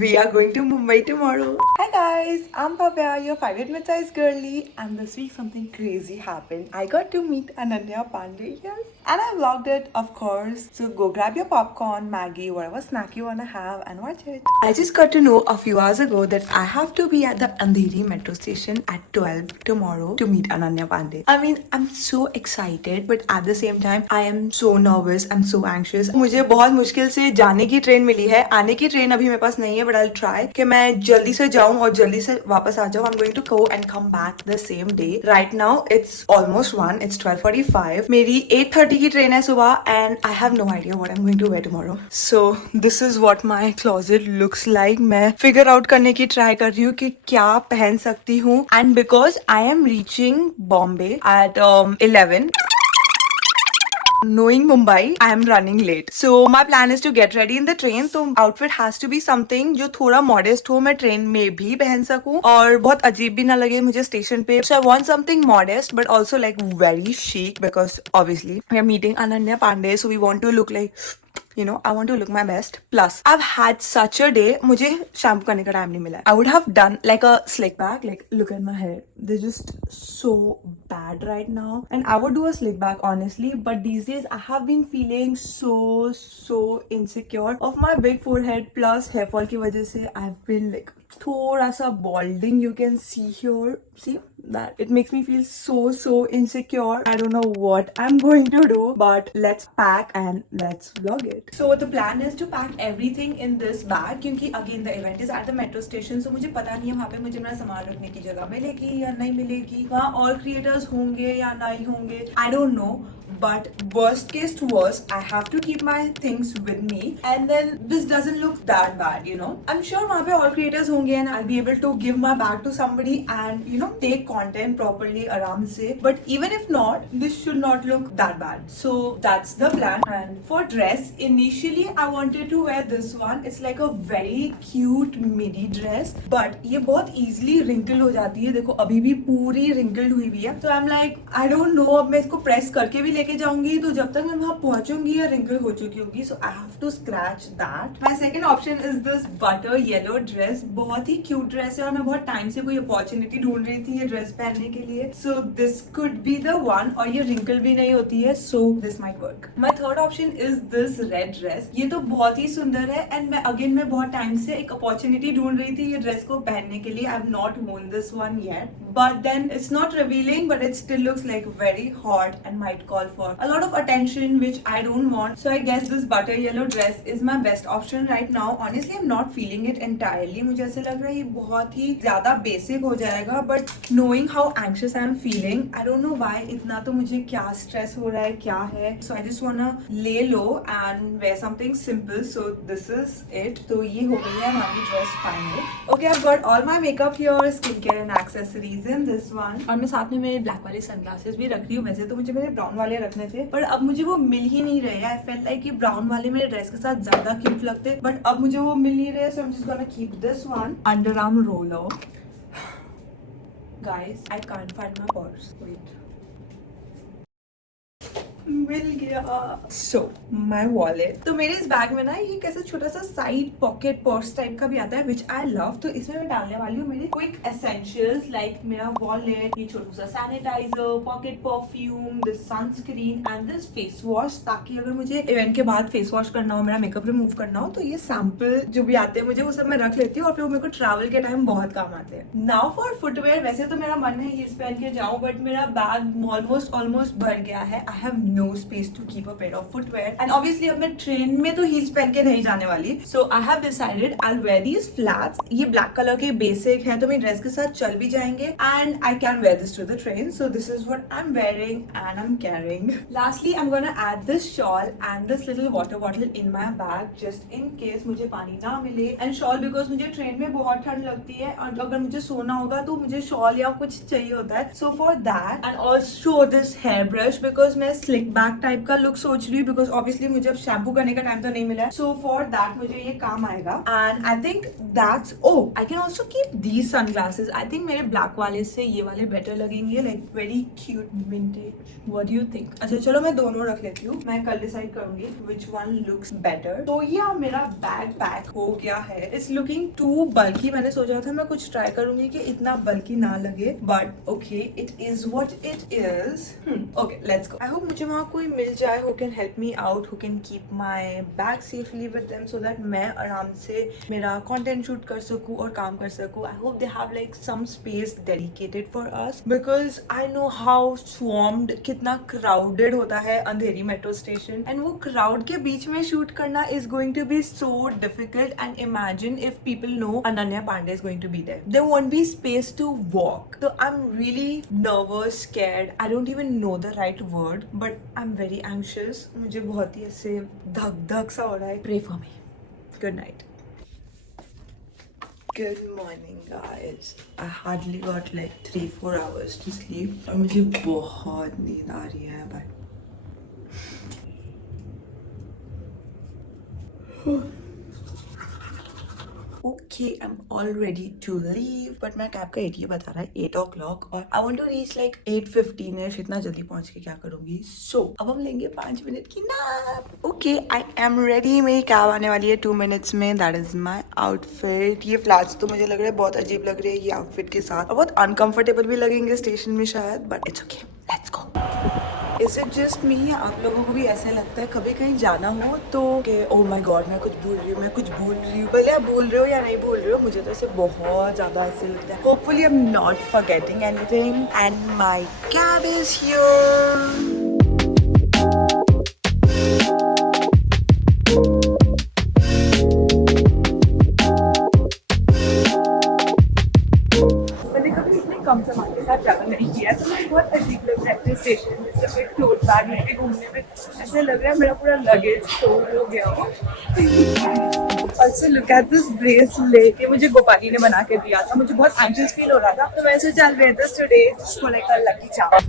We are going to Mumbai tomorrow. Hi guys, I'm Bhavya, your 5'8" mid-sized girly, and this week something crazy happened. I got to meet Ananya Pandey, yes, and I vlogged it, of course. So go grab your popcorn, Maggie, whatever snack you wanna have, and watch it. I just got to know a few hours ago that I have to be at the Andheri metro station at 12 tomorrow to meet Ananya Pandey. I mean, I'm so excited, but at the same time, I am so nervous. I'm so anxious. मुझे बहुत मुश्किल से जाने की ट्रेन मिली है, आने की ट्रेन अभी मेरे पास नहीं है, but I'll try कि मैं जल्दी से जाऊं और जल्दी से वापस आ जाऊं. I'm going to go and come back the same day. Right now it's almost 1. It's 12:45. मेरी 8:30 की ट्रेन है सुबह, and I have no idea what I'm going to wear tomorrow. So this is what my closet looks like. मैं figure out करने की try कर रही हूँ कि क्या पहन सकती हूँ. And because I am reaching Bombay at 11. Knowing Mumbai, I am running late. So my plan is to get ready in the train. So outfit has to be something जो थोड़ा modest हो, मैं train में भी पहन सकूं और बहुत अजीब भी ना लगे मुझे station पे. So I want something modest but also like very chic because obviously we are meeting Ananya Pandey, so we want to look like, you know, I want to look my best. Plus, I've had such a day. मुझे shampoo करने का time नहीं मिला. I would have done like a slick back. Like, look at my hair. They're just so bad right now. And I would do a slick back honestly. But these days, I have been feeling so insecure of my big forehead plus hair fall की वजह से I've been like थोड़ा सा balding. You can see here. See that? It makes me feel so insecure. I don't know what I'm going to do, but let's pack and let's vlog it. So the plan is to pack everything in this bag क्योंकि again the event is at the metro station. So मुझे पता नहीं है वहाँ पे मुझे मेरा सामान रखने की जगह मिलेगी या नहीं मिलेगी. वहाँ और creators होंगे या नहीं होंगे. I don't know. But worst case to worst, I have to keep my things with me, and then this doesn't look that bad, you know. I'm sure वहाँ पे और creators होंगे and I'll be able to give my bag to somebody and you know take content properly आराम से. But even if not, this should not look that bad. So that's the plan. And for dress, initially I wanted to wear this one. It's like a very cute midi dress, but ये बहुत easily wrinkle हो जाती है. देखो अभी भी पूरी wrinkled हुई हुई है. So I'm like I don't know अब मैं इसको press करके भी लेके जाऊंगी तो जब तक मैं वहां पहुंचूंगी या रिंकल हो चुकी होगी. So I have to scratch that. My second option is this butter yellow dress. बहुत ही क्यूट ड्रेस है और मैं बहुत टाइम से कोई अपॉर्चुनिटी ढूंढ रही थी ये ड्रेस पहनने के लिए. So this could be the one. और ये रिंकल भी नहीं होती है, so this might work. My third option is this red dress. ये तो बहुत ही सुंदर है एंड मैं बहुत टाइम से एक अपॉर्चुनिटी ढूंढ रही थी ये ड्रेस को पहनने के लिए. I have not worn this one yet, but then it's not revealing, but it still looks like very hot and might call for a lot of attention which I don't want. So I guess this butter yellow dress is my best option right now. Honestly, I'm not feeling it entirely. मुझे ऐसे लग रहा है ये बहुत ही ज्यादा basic हो जाएगा. But knowing how anxious I'm feeling, I don't know why इतना तो मुझे क्या stress हो रहा है क्या है. So I just wanna lay low and wear something simple. So this is it. तो ये हो गई है हमारी dress final. Okay, I've got all my makeup here, skincare and accessories in this one. और मैं साथ में मेरे black वाले sunglasses भी रख रही हूँ. वैसे तो मुझे मेरे brown वाले रखने थे पर अब मुझे वो मिल ही नहीं रहे. आई फेल्ट लाइक कि ब्राउन वाले मेरे ड्रेस के साथ ज्यादा क्यूट लगते, बट अब मुझे वो मिल नहीं रहे. So I am just gonna keep this one. Underarm roller. Guys, I can't find my purse. Wait, मिल गया. So my wallet. तो मेरे इस बैग में ना ये कैसा छोटा सा साइड पॉकेट पर्स टाइप का भी आता है विच आई लव. तो इसमें मैं डालने वाली हूँ मेरे क्विक एसेंशियल्स लाइक मेरा वॉलेट, ये छोटा सा sanitiser, pocket perfume, this sunscreen and this face wash, ताकि अगर मुझे इवेंट के बाद फेस वॉश करना हो, मेरा मेकअप रिमूव करना हो, तो ये सैंपल जो भी आते हैं मुझे वो सब मैं रख लेती हूँ और फिर मेरे को ट्रैवल के टाइम बहुत काम आते हैं. Now for footwear. वैसे तो मेरा मन है हील्स पहन के जाऊँ, बट मेरा बैग ऑलमोस्ट भर गया है. I have no space to keep a pair of footwear, and obviously अब मैं ट्रेन में तो heels पहन के नहीं जाने वाली. So I have decided I'll wear these flats. ये black color के basic है तो मेरी ड्रेस के साथ चल भी जाएंगे, and I can wear this to the train. So this is what I'm wearing and I'm carrying. Lastly, I'm gonna add this shawl and this little water bottle in my bag just in case मुझे पानी ना मिले. And shawl because मुझे ट्रेन में बहुत ठंड लगती है और अगर मुझे सोना होगा तो मुझे shawl या कुछ चाहिए होता है. So for that, and also this hair brush because मैं स्लिक बैक टाइप का लुक सोच रही हूँ, बिकॉज ऑब्वियसली मुझे अब शैम्पू करने का टाइम तो नहीं मिला है. सो फॉर दैट मुझे ये काम आएगा. And I think that's I can also keep these sunglasses. I think मेरे ब्लैक वाले से ये वाले बेटर लगेंगे. Like very cute vintage. What do you think? अच्छा चलो मैं दोनों रख लेती हूँ. मैं कल डिसाइड करूंगी विच वन लुक्स बेटर. तो ये मेरा बैग पैक हो गया है. इट्स लुकिंग टू बल्कि. मैंने सोचा था मैं कुछ ट्राई करूंगी कि इतना बल्कि ना लगे, but okay it is what it is. Okay let's go. I hope मुझे वहाँ कोई मिल जाए who can help me out, who can keep my bag safely with them, so that मैं आराम से मेरा कंटेंट शूट कर सकूँ और काम कर सकूँ. I hope they have like some space dedicated for us, because I know how swarmed, कितना क्राउडेड होता है अंधेरी मेट्रो स्टेशन. एंड वो क्राउड के बीच में शूट करना is going to be so difficult. And imagine if people know Ananya Pandey is going to be there. There won't be space to walk. So I'm really nervous, scared. I don't even know the right word, but I'm very anxious. मुझे बहुत ही ऐसे धक धक सा हो रहा है. Pray for me. Good night. Good morning guys. I hardly got like 3-4 hours to sleep और मुझे बहुत नींद आ रही है. But Okay, I'm all ready to leave, but मैं कैब का एटीए बता रहा है 8 o'clock और I want to reach like 8:15. इतना जल्दी पहुंच के क्या करूंगी. So अब हम लेंगे 5 मिनट की nap. Okay, I am ready. मेरी कैब आने वाली है 2 minutes में. That is my outfit. ये फ्लैट्स तो मुझे लग रहा है बहुत अजीब लग रही है ये आउटफिट के साथ और बहुत अनकंफर्टेबल भी लगेंगे स्टेशन में शायद, but it's okay. Let's go. Is it just me? आप लोगों को भी ऐसा लगता है कभी कहीं जाना हो तो ओ माय गॉड मैं कुछ भूल रही हूँ, मैं कुछ भूल रही हूँ. भले आप भूल रहे हो या नहीं भूल रहे हो, मुझे तो ऐसे बहुत ज़्यादा ऐसे लगता है. Hopefully I'm not forgetting anything. And my cab is here. कम सामान के साथ ज़्यादा नहीं किया तो बहुत अजीब लग रहा है स्टेशन में. फिर क्लोथ बैग लेके घूमने में ऐसे लग रहा है मेरा पूरा लगेज स्टोर हो गया हो. Also look at this bracelet. ये मुझे गोपाली ने बना के दिया था. मुझे बहुत एंशियस फील हो रहा था तो वैसे चल रहे थे today for like a lucky charm.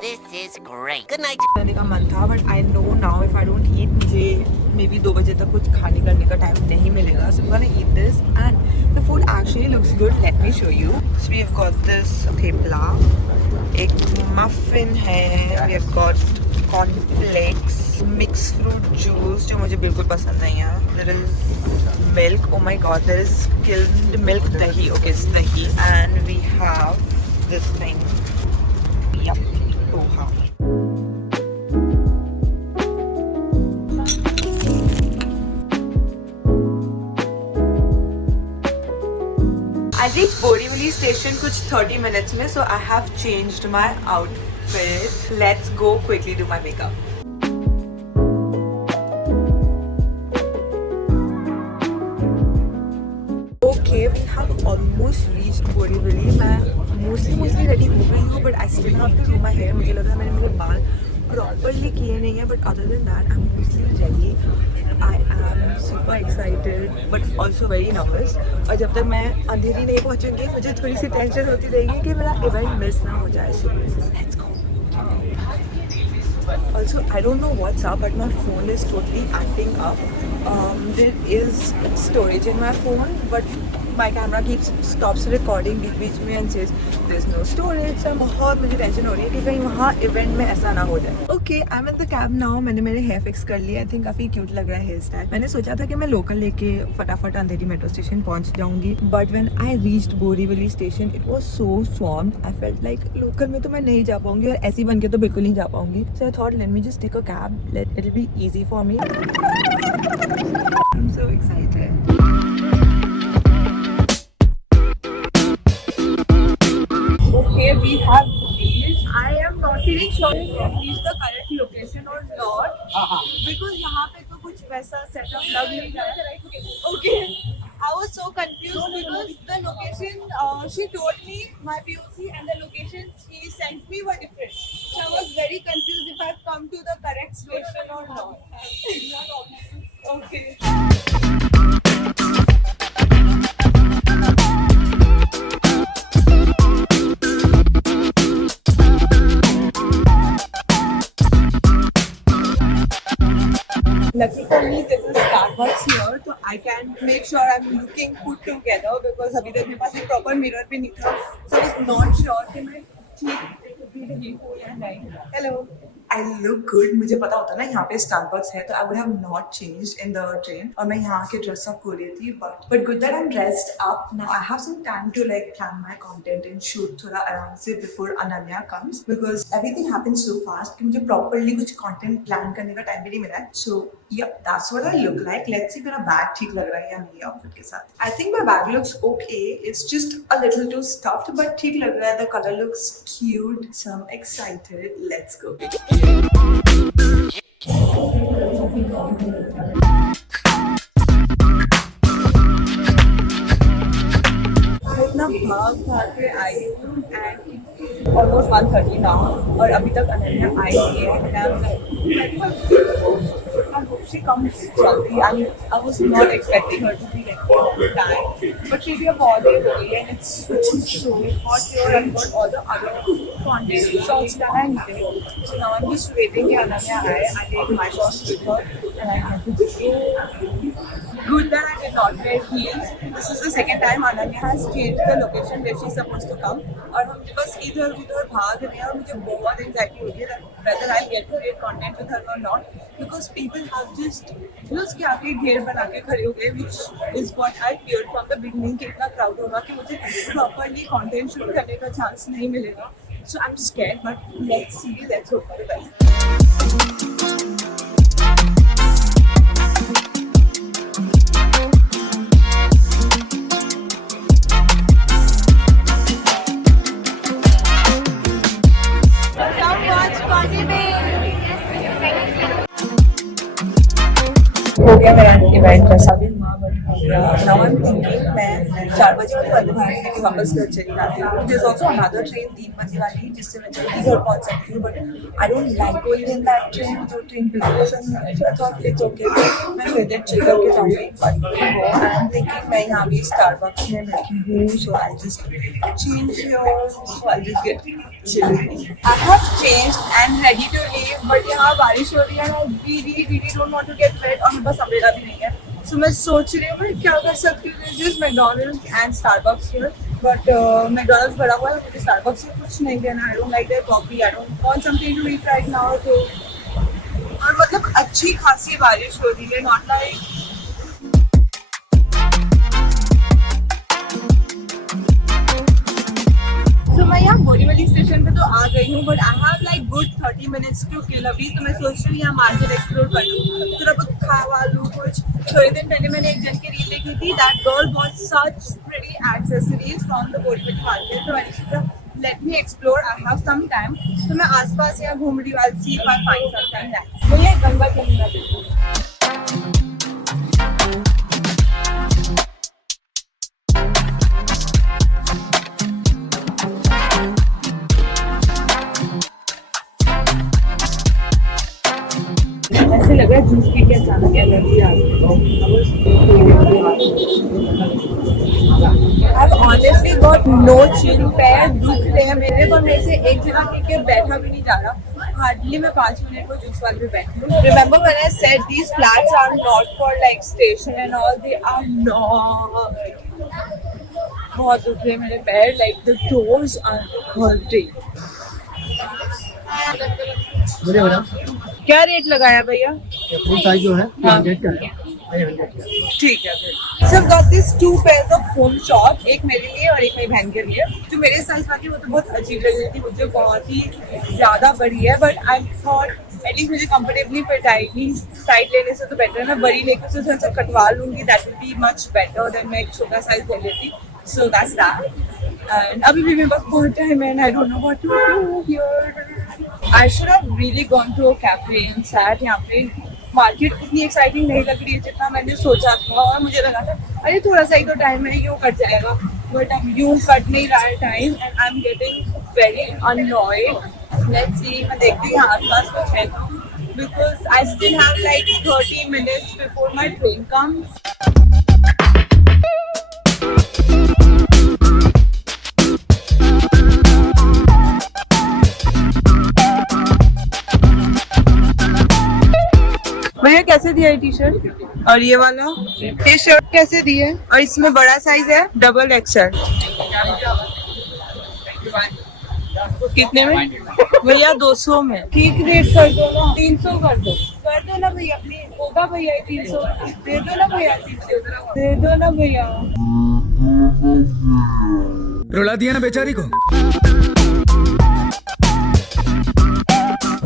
This is great. Good night. खाने का मन था but I know now if I don't eat मुझे मे बी 2 बजे तक कुछ खाने करने का टाइम नहीं मिलेगा. So I eat this and the food actually looks good. Let me show you. So we have got this thepla, एक मफिन है, we have got cornflakes, mix fruit juice जो मुझे बिल्कुल पसंद नहीं है. There is milk. Oh my god there is skimmed milk dahi. Okay dahi. And we have this thing. Yep. Poha. I reached Borivali station कुछ 30 minutes में, so I have changed my outfit. Let's go quickly do my makeup. Okay, we have almost reached Borivali. मैं mostly ready हो गई हूँ but I still have to do my hair. मुझे लग रहा है मैंने मेरे बाल प्रॉपरली किए नहीं है but other than that I am mostly ready. I am super excited but also very nervous. और जब तक मैं अंधेरी नहीं पहुँचूंगी मुझे थोड़ी सी टेंशन होती रहेगी कि मेरा इवेंट मिस ना हो जाए. So let's go. Also, I don't know what's up, but my phone is totally acting up. There is storage in my phone, but my camera stops recording बीच में and says there's no storage. So बहुत मुझे टेंशन हो रही है कि कहीं वहाँ इवेंट में ऐसा ना हो जाए. Okay, I'm at the cab now. मैंने मेरे हेयर फिक्स कर लिया. I think काफी क्यूट लग रहा है हेयर स्टाइल. मैंने सोचा था कि मैं लोकल लेके फटाफट अंधेरी मेट्रो स्टेशन पहुंच जाऊंगी. But when I reached Borivali station, it was so swamped. I felt like local में तो मैं नहीं जा पाऊंगी और ऐसी बन के तो बिल्कुल नहीं जा पाऊंगी. So I thought let me just take a cab. It'll be easy for me. I'm so excited. Okay, we have reached. I am not feeling sure if we have reached the correct location or not. Because यहाँ पे तो कुछ वैसा setup लग नहीं रहा है. Okay. I was so confused because the location she told me my POC and the location she sent me were different. Okay. Lucky for me, this is Starbucks here, so I can make sure I'm looking put together because अभी तक मेरे पास एक proper mirror भी नहीं था, so I was not sure कि मैं ठीक हूँ या नहीं. Hello. I look good. मुझे पता होता ना यहाँ पे Starbucks है, तो I would have not changed in the train. और मैं यहाँ के dress up हो रही थी, but good that I'm dressed up. Now I have some time to like plan my content and shoot थोड़ा आराम से before Ananya comes because everything happens so fast कि मुझे properly कुछ content plan करने का time भी नहीं मिला है. So yeah, that's what I look like. Let's see मेरा bag ठीक लग रहा है या नहीं outfit के साथ. I think my bag looks okay. It's just a little too stuffed, but ठीक लग रहा है. The color looks cute, so I'm excited. Let's go. इतना भाग के आई हूँ एंड ऑलमोस्ट 1:30 नाउ और अभी तक अनन्या आई नहीं है. I hope she comes joldi. I was not expecting her to be like on time, but she did all day early and it's so hot here. I've got all the other content shots done. So now I'm just waiting for Ananya. I did my shots with her and I had to go. Good that I did not wear heels. This is the second time Ananya has changed the location where she's supposed to come. और हम बस इधर उधर भाग रहे हैं और मुझे बहुत एंजाइटी हो रही है whether I'll get to create content with her or not because people have just उसके आगे ढेर बना के खड़े हो गए which is what I feared from the beginning कि इतना crowd होगा कि मुझे properly content shoot करने का chance नहीं मिलेगा. So I'm scared but let's see, let's hope for the best. हो गया मेरा इवेंट जैसा भी नाउ आई एम थिंकिंग मैं 4 बजे वाली वंदे भारत लेके वापस घर चली जाती हूँ. There is also another train 3 बजे वाली जिससे मैं जल्दी घर पहुंच सकती हूँ but I don't like going in that train. जो ट्रेन बिल्कुल पसंद नहीं है. आई थॉट इट्स ओके मैं फिर देट चिल करके जाऊंगी बट आई एम थिंकिंग मैं यहाँ भी स्टारबक्स में बैठी हूँ so I just change here so I just get chill. I have changed and ready to leave but यहाँ बारिश हो रही है. I really don't want to get wet और मेरे पास अम्ब्रेला भी नहीं है. So मैं सोच रही हूँ मैं क्या कर सकती हूँ. Just McDonald's and Starbucks here but McDonald's बड़ा हुआ है मुझे स्टारबक्स से कुछ नहीं देना. I don't like their coffee. I don't want something to eat right now. तो और मतलब अच्छी खासी बारिश हो रही है नॉट लाइक तो मैं यहाँ बोरीवली स्टेशन पे तो आ गई हूँ but I have like good 30 minutes to kill अभी. तो मैं सोच रही हूँ यहाँ मार्केट एक्सप्लोर कर लूँ थोड़ा बहुत खावा लूँ कुछ. थोड़े दिन पहले मैंने एक जन की रील देखी थी. That girl bought such pretty accessories from the Borivali market. तो मैंने सोचा let me explore. I have some time तो मैं आसपास यहाँ घूम रही हूँ. I see if I find something nice. मुझे गंगा जमुना देखो. ऐसे लग रहा है जूस पी के अचानक एनर्जी आ गई. I've honestly got no chin. पैर दुख रहे हैं मेरे पर मेरे से एक जगह टिक के बैठा भी नहीं जा रहा. हार्डली मैं 5 मिनट को जूस वाले पे बैठी हूँ. Remember when I said these flats are not for like station and all? They are not. बहुत दुख रहे हैं मेरे पैर. Like the toes are hurting. बोलिए मैडम क्या रेट लगाया भैया? फुल साइज जो है हाँ. 100 का है. 100 का. ठीक है फिर. So got these 2 pairs of home shorts. एक मेरे लिए और एक मेरी बहन के लिए. जो मेरे साइज वाली वो तो बहुत अजीब लग रही थी. मुझे बहुत ही ज्यादा बड़ी है बट आई थॉट एटलीस्ट मुझे कंफर्टेबली फिट आएगी. टाइट लेने से तो बेटर है मैं बड़ी लेकर से थोड़ा सा कटवा लूंगी. That will be much better than मैं एक छोटा साइज ले लेती. So that's that. And अभी भी मेरे पास बहुत टाइम है and I don't know what to do here. I should have really gone to a cafe and sat. यहाँ पे मार्केट इतनी एक्साइटिंग नहीं लग रही है जितना मैंने सोचा था. और मुझे लगा था अरे थोड़ा सा ही तो टाइम है यूँ कट जाएगा बट अब यूँ कट नहीं रहा है time and I am getting very annoyed. Let's see मैं देखती हूँ यहाँ आसपास कुछ है तो because I still have like 30 minutes before my train comes. भैया कैसे दिया है टी शर्ट और ये वाला ये शर्ट कैसे दिए है और इसमें बड़ा साइज है डबल एक्सएल कितने में भैया 200 में ठीक रेट कर दो ना 300 कर दो ना भैया प्लीज होगा भैया 300 दे दो ना भैया 300 दे दो ना भैया रुला दिया ना बेचारी को।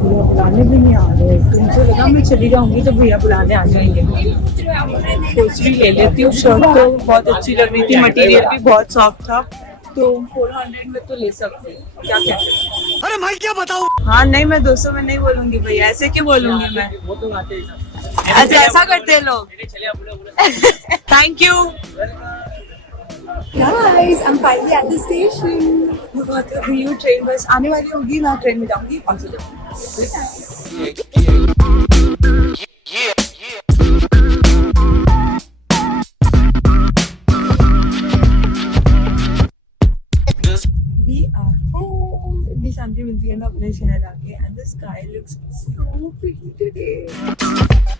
बुलाने भी नहीं आ रहे तुमसे लगा मैं चली जाऊंगी तो भैया बुलाने आ जाएंगे सोच भी ले लेती हूँ शर्ट तो बहुत अच्छी लग रही थी मटेरियल भी बहुत सॉफ्ट था तो 400 में तो ले सकते हो क्या कहते हो अरे मैं क्या बताऊं। हाँ नहीं मैं 200 में नहीं बोलूंगी भैया ऐसे क्यों बोलूंगी मैं अच्छा ऐसा करते हैं लोग thank you Guys, I'm finally at the station. ये ट्रेन बस आने वाली होगी मैं ट्रेन में जाऊंगी 5 We are home. इतनी शांति मिलती है ना अपने शहर आके and the sky looks so pretty today.